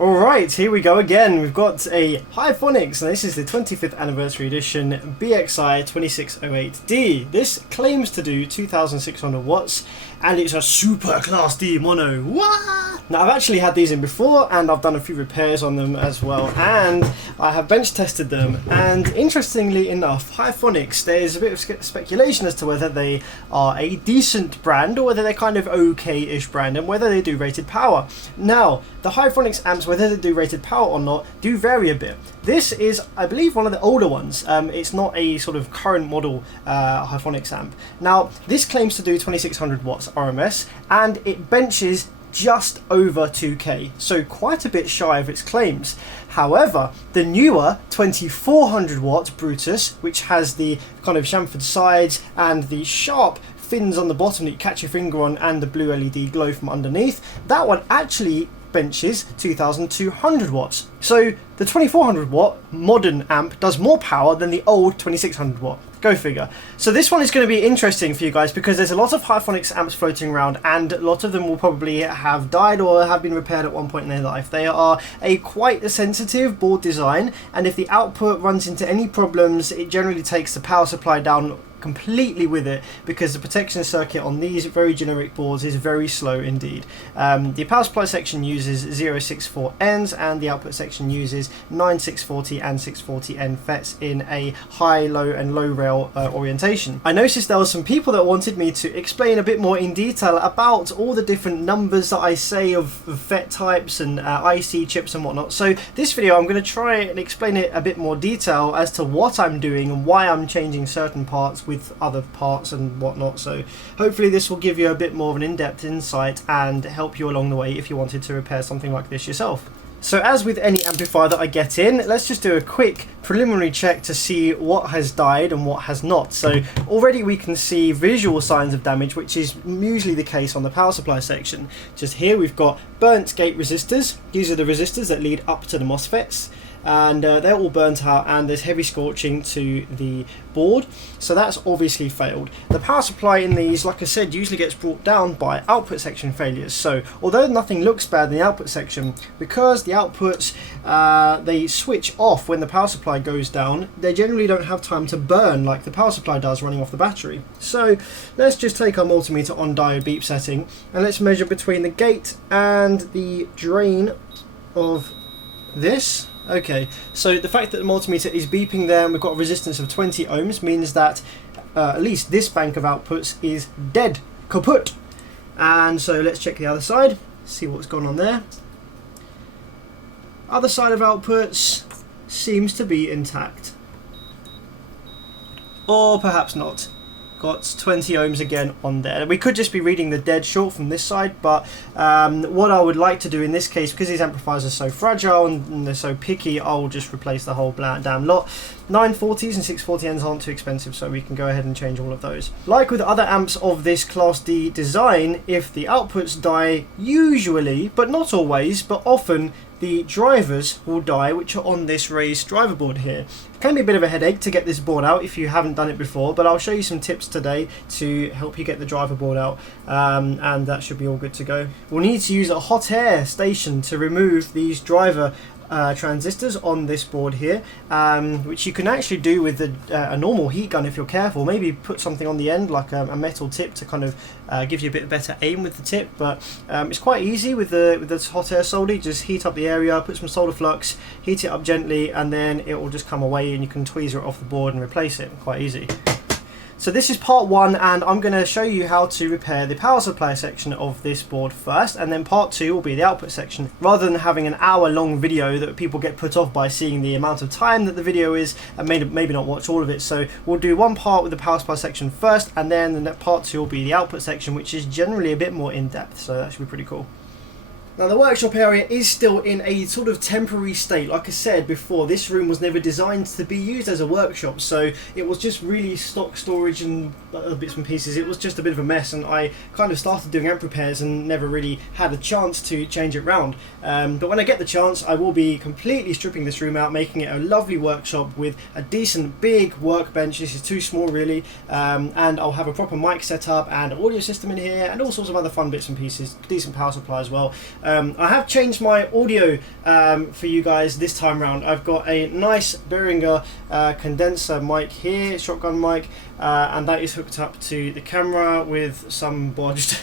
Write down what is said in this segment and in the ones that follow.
Alright, here we go again. We've got a Hifonics, and this is the 25th anniversary edition BXI2608D. This claims to do 2600 watts, and it's a super class D mono. What? Now, I've actually had these in before, and I've done a few repairs on them as well, and I have bench tested them. And interestingly enough, Hifonics, there's a bit of speculation as to whether they are a decent brand or whether they're kind of okay-ish brand, and whether they do rated power. Now, the Hifonics amps, whether they do rated power or not, do vary a bit. This is, I believe, one of the older ones. It's not a sort of current model Hifonics amp. Now, this claims to do 2600 watts RMS, and it benches just over 2K, so quite a bit shy of its claims. However, the newer 2400 watt Brutus, which has the kind of chamfered sides and the sharp fins on the bottom that you catch your finger on and the blue LED glow from underneath, that one actually benches 2200 watts. So the 2400 watt modern amp does more power than the old 2600 watt. Go figure. So this one is going to be interesting for you guys because there's a lot of Hifonics amps floating around, and a lot of them will probably have died or have been repaired at one point in their life. They are quite a sensitive board design, and if the output runs into any problems, it generally takes the power supply down completely with it, because the protection circuit on these very generic boards is very slow indeed. The power supply section uses 064Ns, and the output section uses 9640 and 640N FETs in a high, low and low rail orientation. I noticed there were some people that wanted me to explain a bit more in detail about all the different numbers that I say of FET types and IC chips and whatnot. So this video I'm going to try and explain it a bit more detail as to what I'm doing and why I'm changing certain parts with other parts and whatnot. So hopefully this will give you a bit more of an in-depth insight and help you along the way if you wanted to repair something like this yourself. So as with any amplifier that I get in, let's just do a quick preliminary check to see what has died and what has not. So already we can see visual signs of damage, which is usually the case on the power supply section. Just here we've got burnt gate resistors. These are the resistors that lead up to the MOSFETs, and they're all burnt out, and there's heavy scorching to the board, so that's obviously failed. The power supply in these, like I said, usually gets brought down by output section failures. So although nothing looks bad in the output section, because the outputs they switch off when the power supply goes down, they generally don't have time to burn like the power supply does running off the battery. So let's just take our multimeter on diode beep setting, and let's measure between the gate and the drain of this. Okay, so the fact that the multimeter is beeping there and we've got a resistance of 20 ohms means that at least this bank of outputs is dead, kaput. And so let's check the other side, see what's gone on there. Other side of outputs seems to be intact. Or perhaps not. Got 20 ohms again on there. We could just be reading the dead short from this side, but what I would like to do in this case, because these amplifiers are so fragile and they're so picky, I'll just replace the whole damn lot. 940s and 640Ns aren't too expensive, so we can go ahead and change all of those. Like with other amps of this Class D design, if the outputs die, usually, but not always, but often, the drivers will die, which are on this raised driver board here. It can be a bit of a headache to get this board out if you haven't done it before, but I'll show you some tips today to help you get the driver board out, and that should be all good to go. We'll need to use a hot air station to remove these driver transistors on this board here, which you can actually do with a normal heat gun if you're careful. Maybe put something on the end like a metal tip to kind of give you a bit better aim with the tip, but it's quite easy with the hot air solder. You just heat up the area, put some solder flux, heat it up gently, and then it will just come away and you can tweezer it off the board and replace it. Quite easy. So this is part one, and I'm going to show you how to repair the power supply section of this board first, and then part two will be the output section. Rather than having an hour-long video that people get put off by seeing the amount of time that the video is and maybe not watch all of it, so we'll do one part with the power supply section first, and then the part two will be the output section, which is generally a bit more in-depth, so that should be pretty cool. Now the workshop area is still in a sort of temporary state. Like I said before, this room was never designed to be used as a workshop, so it was just really stock storage and other bits and pieces. It was just a bit of a mess, and I kind of started doing amp repairs and never really had a chance to change it round. But when I get the chance, I will be completely stripping this room out, making it a lovely workshop with a decent big workbench. This is too small really, and I'll have a proper mic set up and audio system in here and all sorts of other fun bits and pieces, decent power supply as well. I have changed my audio for you guys this time round. I've got a nice Behringer condenser mic here, shotgun mic, and that is hooked up to the camera with some bodged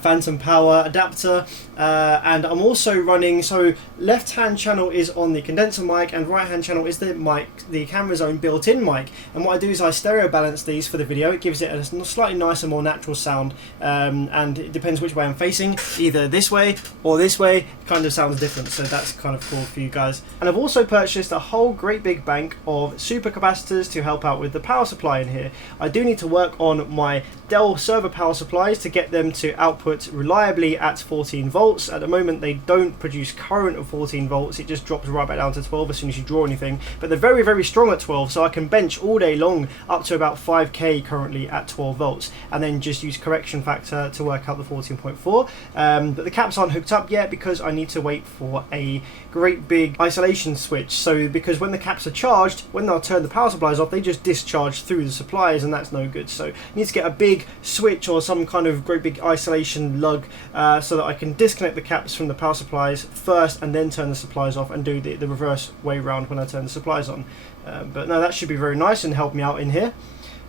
phantom power adapter, and I'm also running, so left hand channel is on the condenser mic and right hand channel is the mic, the camera's own built-in mic, and what I do is I stereo balance these for the video. It gives it a slightly nicer, more natural sound, and it depends which way I'm facing, either this way or this way, it kind of sounds different, so that's kind of cool for you guys. And I've also purchased a whole great big bank of super capacitors to help out with the power supply in here. I do need to work on my Dell server power supplies to get them to output reliably at 14 volts. At the moment they don't produce current of 14 volts, it just drops right back down to 12 as soon as you draw anything, but they're very, very strong at 12, so I can bench all day long up to about 5k currently at 12 volts, and then just use correction factor to work out the 14.4. But the caps aren't hooked up yet because I need to wait for a great big isolation switch, so because when the caps are charged, when they'll turn the power supplies off, they just discharge through the supplies, and that's no good. So I need to get a big switch or some kind of great big isolation lug so that I can disconnect the caps from the power supplies first and then turn the supplies off, and do the reverse way round when I turn the supplies on. But no, that should be very nice and help me out in here,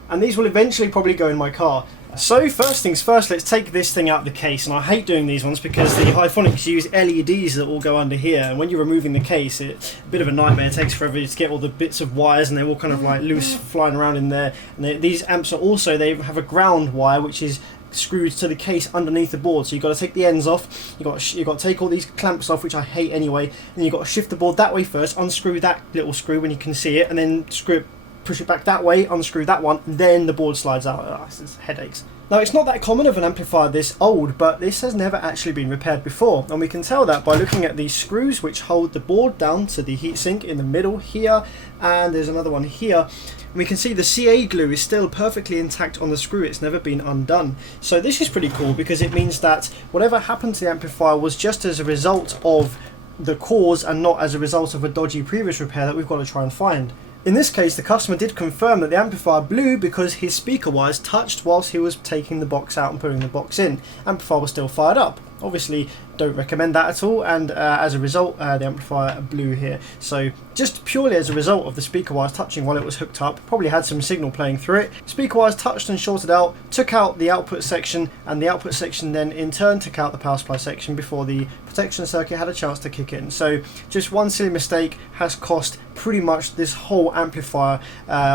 and these will eventually probably go in my car. So first things first, let's take this thing out of the case, and I hate doing these ones because the Hifonics use LEDs that will go under here, and when you're removing the case it's a bit of a nightmare. It takes forever to get all the bits of wires, and they're all kind of like loose flying around in there. And these amps are also, they have a ground wire which is screwed to the case underneath the board, so you've got to take the ends off, you've got to take all these clamps off, which I hate anyway, and you've got to shift the board that way first, unscrew that little screw when you can see it, and then screw it, push it back that way, unscrew that one, and then the board slides out. It's headaches. Now, it's not that common of an amplifier this old, but this has never actually been repaired before, and we can tell that by looking at these screws which hold the board down to the heatsink in the middle here, and there's another one here. And we can see the CA glue is still perfectly intact on the screw, it's never been undone. So this is pretty cool because it means that whatever happened to the amplifier was just as a result of the cause and not as a result of a dodgy previous repair that we've got to try and find. In this case, the customer did confirm that the amplifier blew because his speaker wires touched whilst he was taking the box out and putting the box in. Amplifier was still fired up. Obviously, don't recommend that at all, and as a result, the amplifier blew here. So, just purely as a result of the speaker wires touching while it was hooked up, probably had some signal playing through it. Speaker wires touched and shorted out, took out the output section, and the output section then in turn took out the power supply section before the protection circuit had a chance to kick in. So, just one silly mistake has cost pretty much this whole amplifier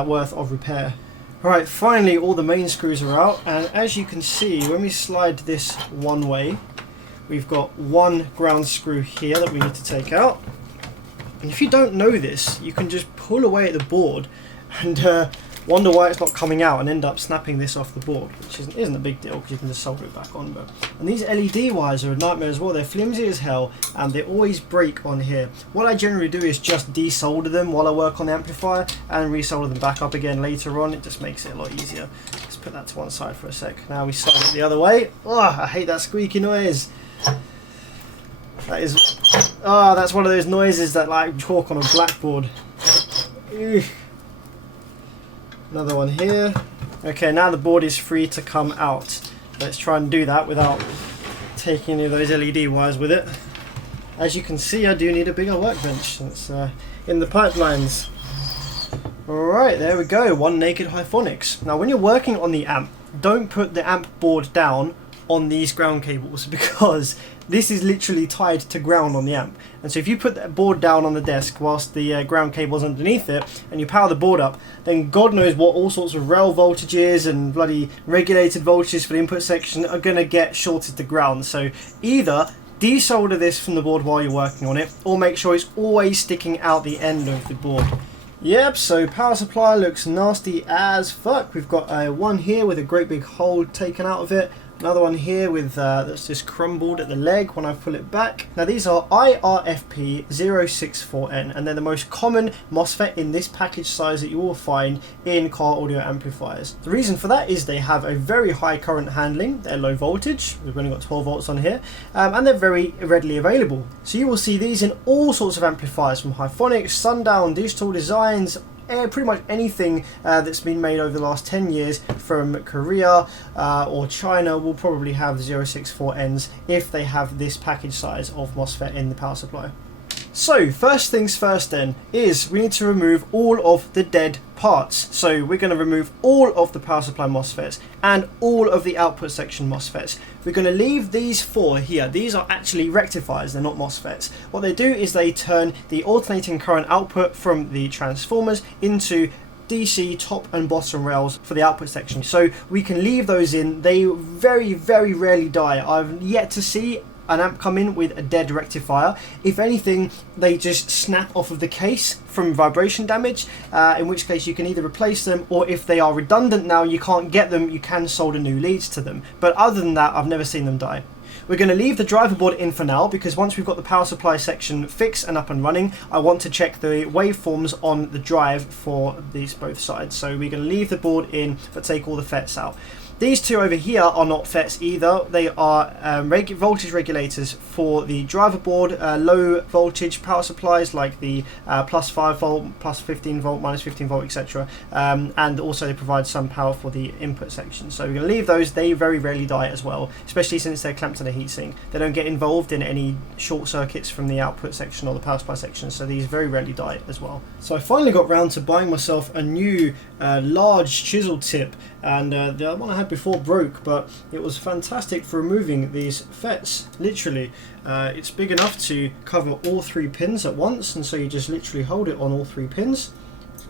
worth of repair. Alright, finally all the main screws are out, and as you can see, when we slide this one way, we've got one ground screw here that we need to take out. And if you don't know this, you can just pull away at the board and wonder why it's not coming out and end up snapping this off the board, which isn't a big deal because you can just solder it back on. And these LED wires are a nightmare as well. They're flimsy as hell and they always break on here. What I generally do is just desolder them while I work on the amplifier and resolder them back up again later on. It just makes it a lot easier. Let's put that to one side for a sec. Now we slide it the other way. Oh, I hate that squeaky noise. That is, that's one of those noises that like chalk on a blackboard. Ugh. Another one here. Okay, now the board is free to come out. Let's try and do that without taking any of those LED wires with it. As you can see, I do need a bigger workbench. It's in the pipelines. Alright, there we go. One naked Hifonics. Now when you're working on the amp, don't put the amp board down on these ground cables because this is literally tied to ground on the amp, and so if you put that board down on the desk whilst the ground cable's underneath it and you power the board up, then God knows what all sorts of rail voltages and bloody regulated voltages for the input section are going to get shorted to ground. So either desolder this from the board while you're working on it, or make sure it's always sticking out the end of the board. Yep, so power supply looks nasty as fuck. We've got one here with a great big hole taken out of it. Another one here with that's just crumbled at the leg when I pull it back. Now these are IRFP064N, and they're the most common MOSFET in this package size that you will find in car audio amplifiers. The reason for that is they have a very high current handling, they're low voltage, we've only got 12 volts on here, and they're very readily available. So you will see these in all sorts of amplifiers from Hifonics, Sundown, Digital Designs, pretty much anything that's been made over the last 10 years from Korea or China will probably have 0.64Ns if they have this package size of MOSFET in the power supply. So first things first then is we need to remove all of the dead parts. So we're going to remove all of the power supply MOSFETs and all of the output section MOSFETs. We're going to leave these 4 here. These are actually rectifiers, they're not MOSFETs. What they do is they turn the alternating current output from the transformers into DC top and bottom rails for the output section. So we can leave those in. They very, very rarely die. I've yet to see an amp come in with a dead rectifier. If anything, they just snap off of the case from vibration damage, in which case you can either replace them, or if they are redundant now, you can't get them, you can solder new leads to them. But other than that, I've never seen them die. We're going to leave the driver board in for now, because once we've got the power supply section fixed and up and running, I want to check the waveforms on the drive for these both sides. So we're going to leave the board in but take all the FETs out. These 2 over here are not FETs either. They are voltage regulators for the driver board, low voltage power supplies like the plus 5 volt, plus 15 volt, minus 15 volt, etc. And also they provide some power for the input section. So we're going to leave those. They very rarely die as well, especially since they're clamped to the heatsink. They don't get involved in any short circuits from the output section or the power supply section, so these very rarely die as well. So I finally got round to buying myself a new large chisel tip, and the one I had before broke, but it was fantastic for removing these FETs. Literally, it's big enough to cover all 3 pins at once, and so you just literally hold it on all 3 pins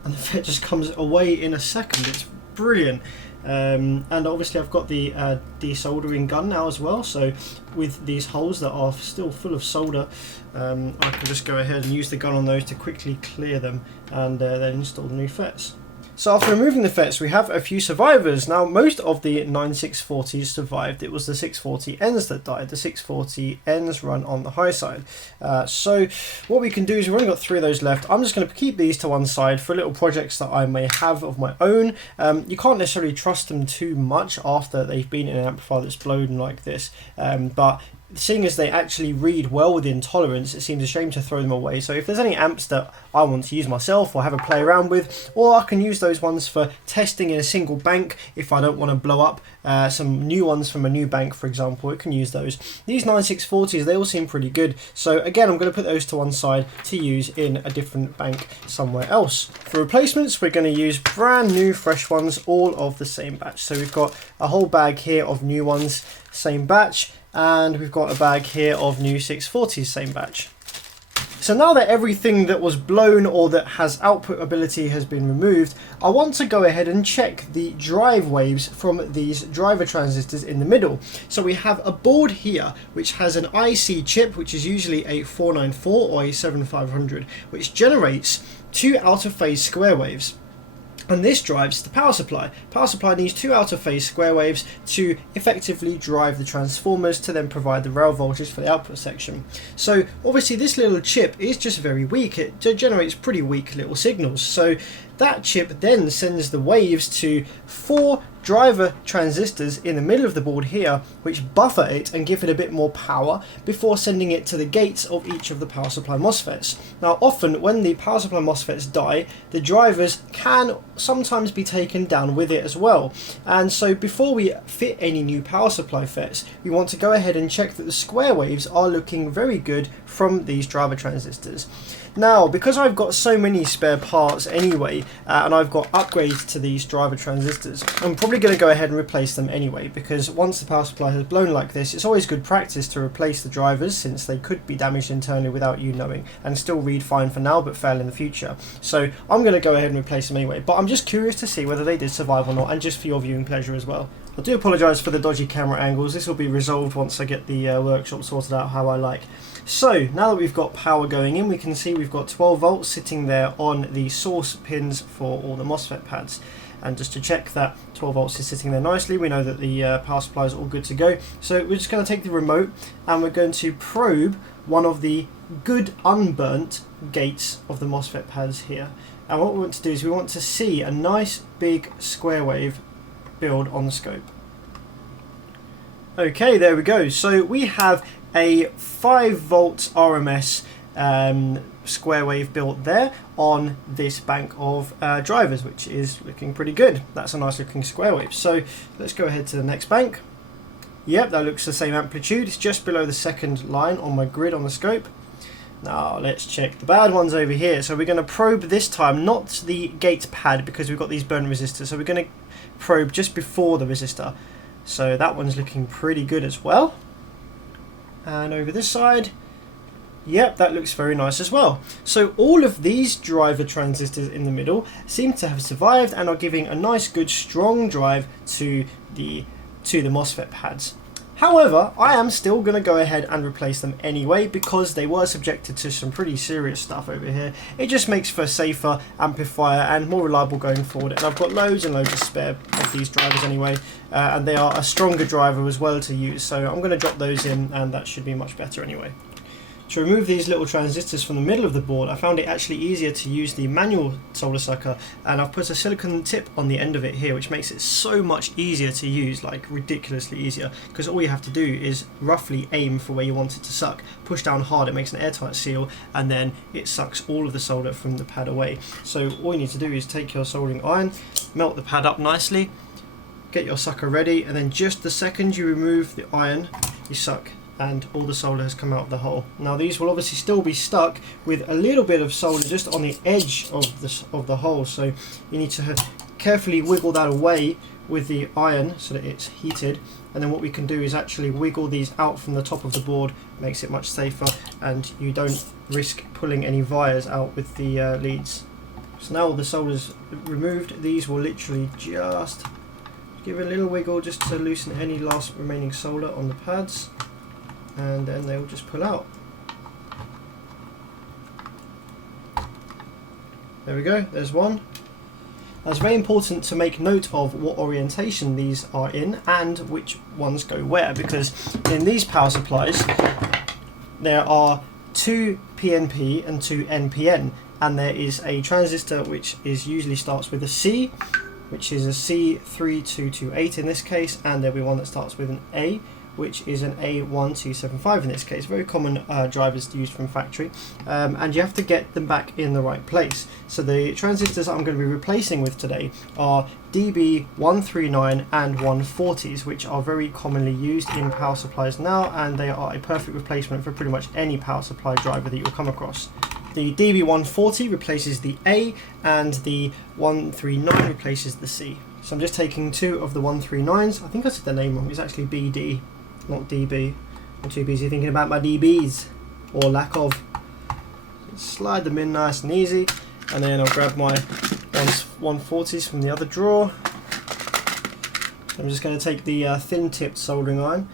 and the FET just comes away in a second. It's brilliant. And obviously I've got the desoldering gun now as well, so with these holes that are still full of solder, I can just go ahead and use the gun on those to quickly clear them and then install the new FETs. So after removing the FETs, we have a few survivors. Now, most of the 9640s survived. It was the 640Ns that died. The 640Ns run on the high side. So what we can do is we've only got 3 of those left. I'm just going to keep these to one side for little projects that I may have of my own. You can't necessarily trust them too much after they've been in an amplifier that's blown like this, but seeing as they actually read well within tolerance, it seems a shame to throw them away. So if there's any amps that I want to use myself or have a play around with, or I can use those ones for testing in a single bank if I don't want to blow up some new ones from a new bank, for example, it can use those. These 9640s, they all seem pretty good. So again, I'm going to put those to one side to use in a different bank somewhere else. For replacements, we're going to use brand new fresh ones, all of the same batch. So we've got a whole bag here of new ones, same batch, and we've got a bag here of new 640s, same batch. So now that everything that was blown or that has output ability has been removed, I want to go ahead and check the drive waves from these driver transistors in the middle. So we have a board here which has an IC chip, which is usually a 494 or a 7500, which generates 2 out of phase square waves. And this drives the power supply. Power supply needs 2 out of phase square waves to effectively drive the transformers to then provide the rail voltage for the output section. So obviously this little chip is just very weak. It generates pretty weak little signals. So that chip then sends the waves to 4 driver transistors in the middle of the board here, which buffer it and give it a bit more power before sending it to the gates of each of the power supply MOSFETs. Now often when the power supply MOSFETs die, the drivers can sometimes be taken down with it as well. And so before we fit any new power supply FETs, we want to go ahead and check that the square waves are looking very good from these driver transistors. Now, because I've got so many spare parts anyway, and I've got upgrades to these driver transistors, I'm probably going to go ahead and replace them anyway, because once the power supply has blown like this, it's always good practice to replace the drivers, since they could be damaged internally without you knowing, and still read fine for now, but fail in the future. So I'm going to go ahead and replace them anyway, but I'm just curious to see whether they did survive or not, and just for your viewing pleasure as well. I do apologise for the dodgy camera angles. This will be resolved once I get the workshop sorted out how I like. So now that we've got power going in, we can see we've got 12 volts sitting there on the source pins for all the MOSFET pads. And just to check that 12 volts is sitting there nicely, we know that the power supply is all good to go. So we're just going to take the remote and we're going to probe one of the good unburnt gates of the MOSFET pads here. And what we want to do is we want to see a nice big square wave build on the scope. Okay, there we go. So we have a 5 volts RMS square wave built there on this bank of drivers, which is looking pretty good. That's a nice looking square wave. So let's go ahead to the next bank. Yep, that looks the same amplitude. It's just below the second line on my grid on the scope. Now let's check the bad ones over here. So we're going to probe this time, not the gate pad, because we've got these burnt resistors. So we're going to probe just before the resistor. So that one's looking pretty good as well. And over this side, yep, that looks very nice as well. So all of these driver transistors in the middle seem to have survived and are giving a nice, good, strong drive to the MOSFET pads. However, I am still going to go ahead and replace them anyway because they were subjected to some pretty serious stuff over here. It just makes for a safer amplifier and more reliable going forward. And I've got loads and loads of spare of these drivers anyway, and they are a stronger driver as well to use. So I'm going to drop those in, and that should be much better anyway. To remove these little transistors from the middle of the board, I found it actually easier to use the manual solder sucker, and I've put a silicone tip on the end of it here, which makes it so much easier to use, like ridiculously easier, because all you have to do is roughly aim for where you want it to suck, push down hard, it makes an airtight seal, and then it sucks all of the solder from the pad away. So all you need to do is take your soldering iron, melt the pad up nicely, get your sucker ready, and then just the second you remove the iron, you suck, and all the solder has come out of the hole. Now these will obviously still be stuck with a little bit of solder just on the edge of the hole, so you need to carefully wiggle that away with the iron so that it's heated, and then what we can do is actually wiggle these out from the top of the board. Makes it much safer, and you don't risk pulling any wires out with the leads. So now all the solder's removed, these will literally just give it a little wiggle just to loosen any last remaining solder on the pads, and then they'll just pull out. There we go, there's one. Now it's very important to make note of what orientation these are in and which ones go where, because in these power supplies there are 2 PNP and 2 NPN, and there is a transistor which usually starts with a C, which is a C3228 in this case, and there'll be one that starts with an A, which is an A1275 in this case. Very common drivers used from factory, and you have to get them back in the right place. So the transistors I'm going to be replacing with today are DB139 and 140s, which are very commonly used in power supplies now, and they are a perfect replacement for pretty much any power supply driver that you'll come across. The DB140 replaces the A, and the 139 replaces the C. So I'm just taking 2 of the 139s. I think I said the name wrong, it's actually BD, not DB. I'm too busy thinking about my DBs, or lack of. Slide them in nice and easy, and then I'll grab my 140s from the other drawer. I'm just going to take the thin tipped soldering iron,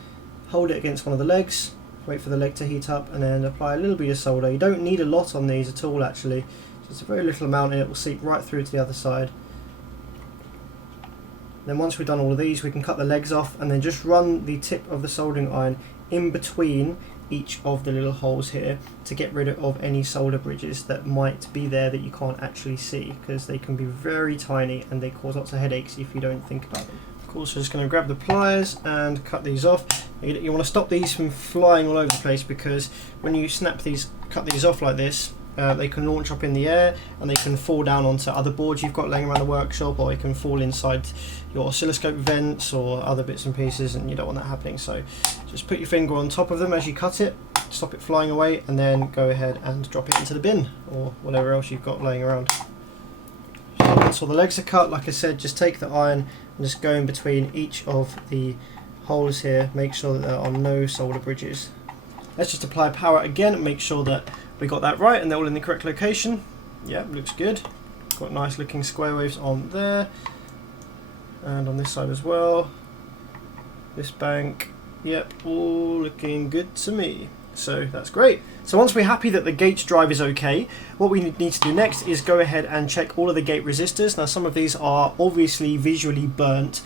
hold it against one of the legs, wait for the leg to heat up, and then apply a little bit of solder. You don't need a lot on these at all actually, just a very little amount, and it will seep right through to the other side. Then once we've done all of these, we can cut the legs off and then just run the tip of the soldering iron in between each of the little holes here to get rid of any solder bridges that might be there that you can't actually see, because they can be very tiny and they cause lots of headaches if you don't think about them. Of course, we're just going to grab the pliers and cut these off. You want to stop these from flying all over the place, because when you cut these off like this, they can launch up in the air and they can fall down onto other boards you've got laying around the workshop, or they can fall inside your oscilloscope vents or other bits and pieces, and you don't want that happening. So just put your finger on top of them as you cut it, stop it flying away, and then go ahead and drop it into the bin or whatever else you've got laying around. So once all the legs are cut, like I said, just take the iron and just go in between each of the holes here, make sure that there are no solder bridges. Let's just apply power again and make sure that we got that right and they're all in the correct location. Yep, looks good. Got nice looking square waves on there, and on this side as well. This bank, yep, all looking good to me. So that's great. So once we're happy that the gate drive is okay, what we need to do next is go ahead and check all of the gate resistors. Now some of these are obviously visually burnt,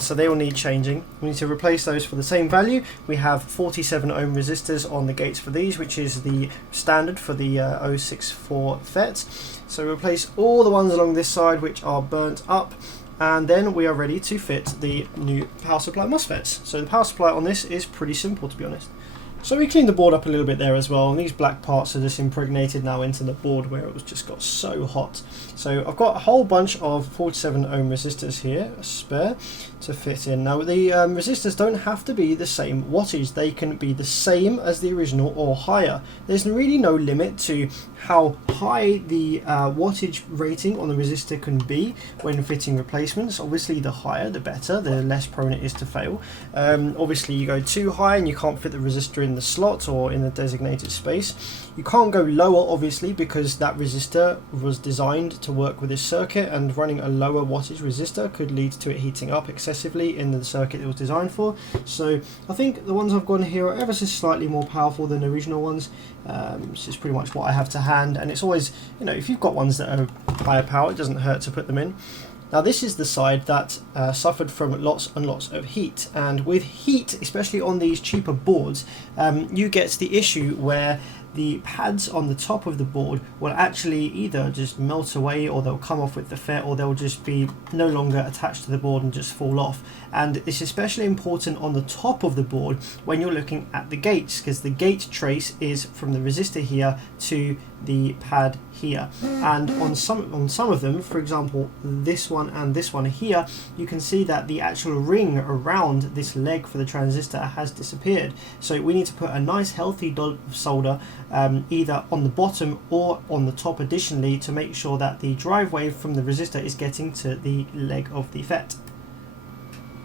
so they will need changing. We need to replace those for the same value. We have 47 ohm resistors on the gates for these, which is the standard for the 064 FET. So replace all the ones along this side which are burnt up, and then we are ready to fit the new power supply MOSFETs. So the power supply on this is pretty simple, to be honest. So we cleaned the board up a little bit there as well, and these black parts are just impregnated now into the board where it was just got so hot. So I've got a whole bunch of 47 ohm resistors here, a spare, to fit in. Now the resistors don't have to be the same wattage, they can be the same as the original or higher. There's really no limit to how high the wattage rating on the resistor can be when fitting replacements. Obviously the higher the better, the less prone it is to fail. Obviously you go too high and you can't fit the resistor in the slot or in the designated space. You can't go lower obviously because that resistor was designed to work with this circuit, and running a lower wattage resistor could lead to it heating up excessively in the circuit it was designed for. So I think the ones I've got here are ever so slightly more powerful than the original ones. It's just pretty much what I have to hand, and it's always, you know, if you've got ones that are higher power, it doesn't hurt to put them in. Now this is the side that suffered from lots and lots of heat, and with heat, especially on these cheaper boards, you get the issue where the pads on the top of the board will actually either just melt away, or they'll come off with the FET, or they'll just be no longer attached to the board and just fall off. And it's especially important on the top of the board when you're looking at the gates, because the gate trace is from the resistor here to the pad here, and on some of them, for example this one and this one here, you can see that the actual ring around this leg for the transistor has disappeared. So we need to put a nice healthy dollop of solder either on the bottom or on the top additionally, to make sure that the drive wave from the resistor is getting to the leg of the FET.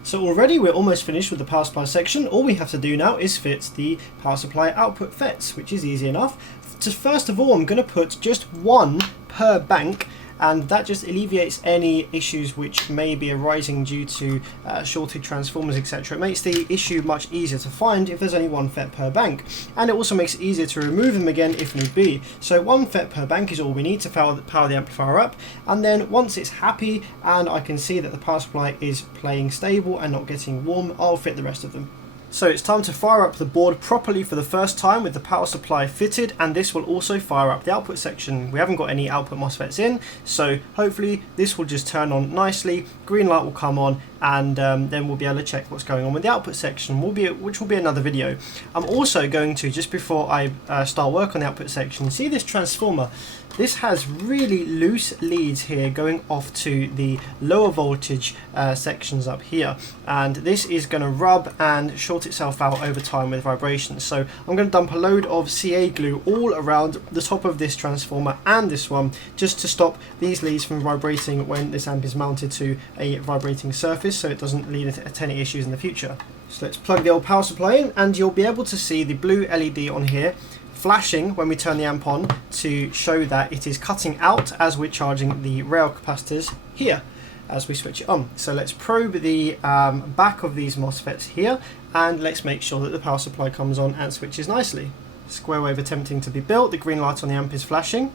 So already we're almost finished with the power supply section. All we have to do now is fit the power supply output FETs, which is easy enough. First of all, I'm going to put just one per bank, and that just alleviates any issues which may be arising due to shorted transformers, etc. It makes the issue much easier to find if there's only one FET per bank, and it also makes it easier to remove them again if need be. So one FET per bank is all we need to power the amplifier up, and then once it's happy and I can see that the power supply is playing stable and not getting warm, I'll fit the rest of them. So it's time to fire up the board properly for the first time with the power supply fitted, and this will also fire up the output section. We haven't got any output MOSFETs in, so hopefully this will just turn on nicely, green light will come on, and then we'll be able to check what's going on with the output section, which will be another video. I'm also going to, just before I start work on the output section, see this transformer. This has really loose leads here going off to the lower voltage sections up here, and this is going to rub and short itself out over time with vibrations. So I'm going to dump a load of CA glue all around the top of this transformer and this one, just to stop these leads from vibrating when this amp is mounted to a vibrating surface, so it doesn't lead to any issues in the future. So let's plug the old power supply in, and you'll be able to see the blue LED on here flashing when we turn the amp on to show that it is cutting out as we're charging the rail capacitors here as we switch it on. So let's probe the back of these MOSFETs here, and let's make sure that the power supply comes on and switches nicely. Square wave attempting to be built, the green light on the amp is flashing,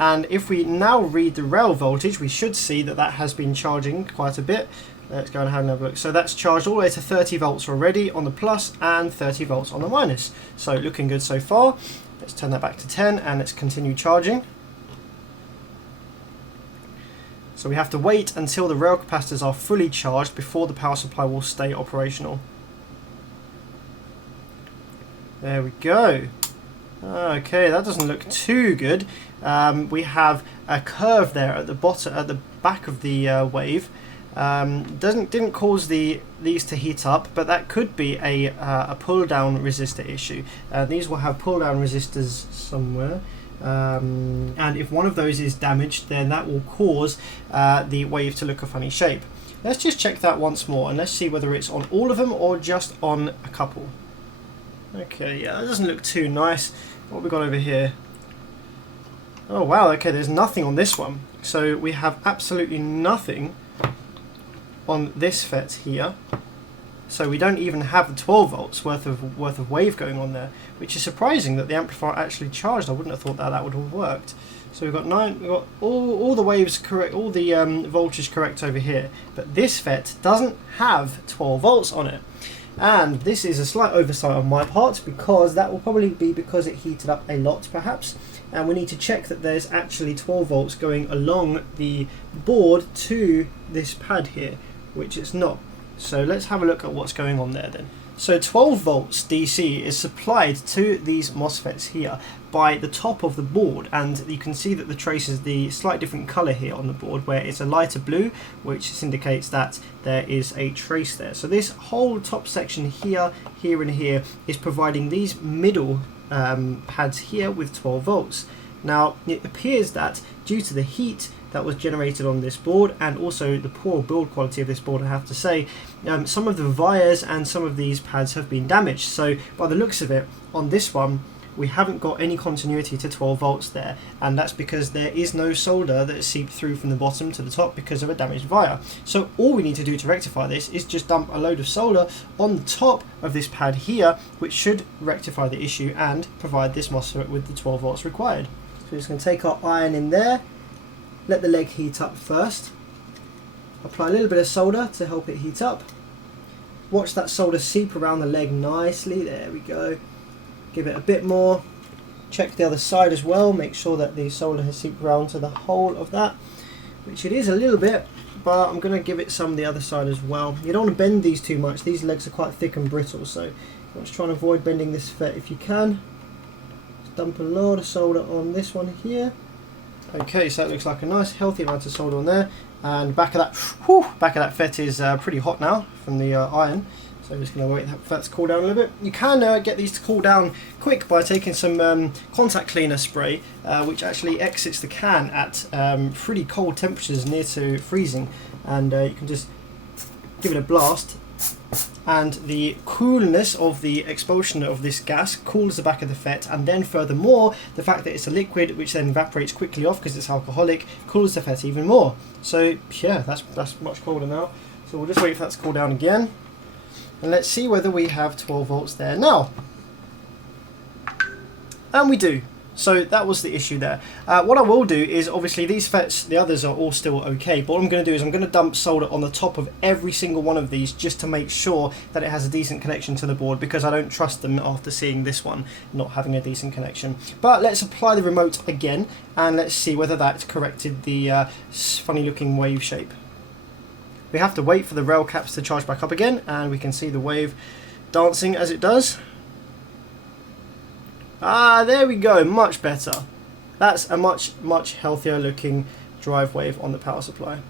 and if we now read the rail voltage, we should see that that has been charging quite a bit. Let's go and have a look. So that's charged all the way to 30 volts already on the plus and 30 volts on the minus. So looking good so far. Let's turn that back to 10 and let's continue charging. So we have to wait until the rail capacitors are fully charged before the power supply will stay operational. There we go. Okay, that doesn't look too good. We have a curve there at the bottom, at the back of the wave. Didn't cause these to heat up, but that could be a pull down resistor issue. These will have pull down resistors somewhere, and if one of those is damaged, then that will cause the wave to look a funny shape. Let's just check that once more, and let's see whether it's on all of them or just on a couple. Okay, yeah, that doesn't look too nice. What have we got over here? Oh wow, okay, there's nothing on this one. So we have absolutely nothing on this FET here, so we don't even have the 12 volts worth of wave going on there, which is surprising that the amplifier actually charged. I wouldn't have thought that would have worked. So we've got all the waves correct, all the voltage correct over here, but this FET doesn't have 12 volts on it, and this is a slight oversight on my part, because that will probably be because it heated up a lot perhaps, and we need to check that there's actually 12 volts going along the board to this pad here, which it's not. So let's have a look at what's going on there then. So 12 volts DC is supplied to these MOSFETs here by the top of the board, and you can see that the trace is the slightly different color here on the board, where it's a lighter blue, which indicates that there is a trace there. So this whole top section here, here and here is providing these middle pads here with 12 volts. Now it appears that due to the heat that was generated on this board and also the poor build quality of this board, I have to say, some of the wires and some of these pads have been damaged. So by the looks of it, on this one we haven't got any continuity to 12 volts there, and that's because there is no solder that seeped through from the bottom to the top because of a damaged wire. So all we need to do to rectify this is just dump a load of solder on the top of this pad here, which should rectify the issue and provide this MOSFET with the 12 volts required. So we're just going to take our iron in there, let the leg heat up first, apply a little bit of solder to help it heat up, watch that solder seep around the leg nicely, there we go. Give it a bit more, check the other side as well, make sure that the solder has seeped around to the whole of that, which it is a little bit, but I'm going to give it some the other side as well. You don't want to bend these too much, these legs are quite thick and brittle, so you want to try and avoid bending this FET if you can. Just dump a lot of solder on this one here. Okay, so that looks like a nice healthy amount of solder on there, and back of that FET is pretty hot now from the iron. So I'm just going to wait for that to cool down a little bit. You can get these to cool down quick by taking some contact cleaner spray, which actually exits the can at pretty cold temperatures near to freezing, and you can just give it a blast, and the coolness of the expulsion of this gas cools the back of the FET, and then furthermore the fact that it's a liquid which then evaporates quickly off because it's alcoholic cools the FET even more. So yeah, that's much colder now. So we'll just wait for that to cool down again. And let's see whether we have 12 volts there now. And we do. So that was the issue there. What I will do is, obviously these FETs, the others are all still okay, but what I'm going to do is I'm going to dump solder on the top of every single one of these just to make sure that it has a decent connection to the board, because I don't trust them after seeing this one not having a decent connection. But let's apply the remote again and let's see whether that's corrected the funny looking wave shape. We have to wait for the rail caps to charge back up again, and we can see the wave dancing as it does. Ah, there we go, much better. That's a much healthier looking drive wave on the power supply.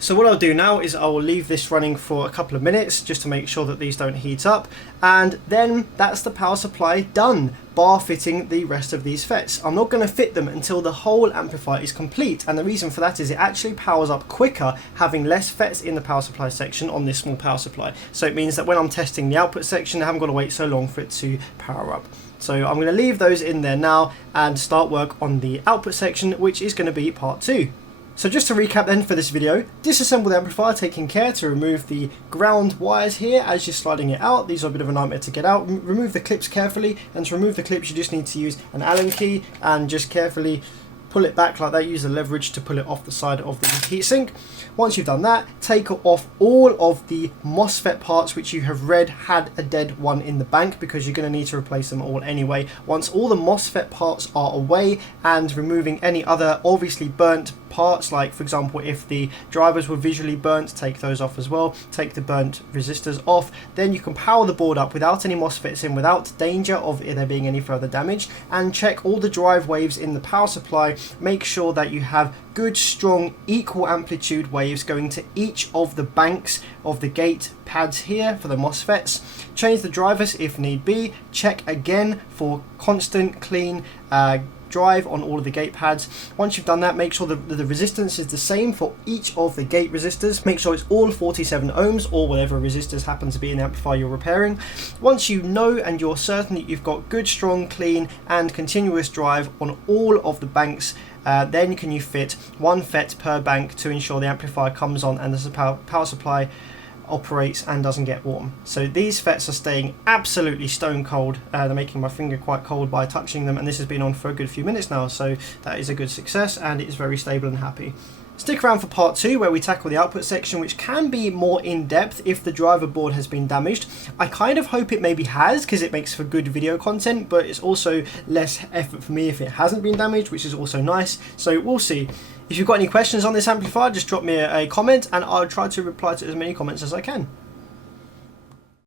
So what I'll do now is I will leave this running for a couple of minutes just to make sure that these don't heat up, and then that's the power supply done, bar fitting the rest of these FETs. I'm not going to fit them until the whole amplifier is complete, and the reason for that is it actually powers up quicker having less FETs in the power supply section on this small power supply. So it means that when I'm testing the output section, I haven't got to wait so long for it to power up. So I'm going to leave those in there now and start work on the output section, which is going to be part 2. So just to recap then for this video, disassemble the amplifier, taking care to remove the ground wires here as you're sliding it out. These are a bit of a nightmare to get out. Remove the clips carefully, and to remove the clips you just need to use an Allen key and just carefully pull it back like that. Use the leverage to pull it off the side of the heatsink. Once you've done that, take off all of the MOSFET parts which you have read had a dead one in the bank, because you're going to need to replace them all anyway. Once all the MOSFET parts are away, and removing any other obviously burnt parts, like for example if the drivers were visually burnt, take those off as well. Take the burnt resistors off. Then you can power the board up without any MOSFETs in, without danger of there being any further damage, and check all the drive waves in the power supply. Make sure that you have good, strong, equal amplitude waves going to each of the banks of the gate pads here for the MOSFETs. Change the drivers if need be. Check again for constant, clean drive on all of the gate pads. Once you've done that, make sure that the resistance is the same for each of the gate resistors. Make sure it's all 47 ohms or whatever resistors happen to be in the amplifier you're repairing. Once you know and you're certain that you've got good, strong, clean and continuous drive on all of the banks, then can you fit one FET per bank to ensure the amplifier comes on and the power supply operates and doesn't get warm. So these FETs are staying absolutely stone cold. They're making my finger quite cold by touching them, and this has been on for a good few minutes now, so that is a good success, and it is very stable and happy. Stick around for part 2, where we tackle the output section, which can be more in-depth if the driver board has been damaged. I kind of hope it maybe has, because it makes for good video content, but it's also less effort for me if it hasn't been damaged, which is also nice, so we'll see. If you've got any questions on this amplifier, just drop me a comment and I'll try to reply to as many comments as I can.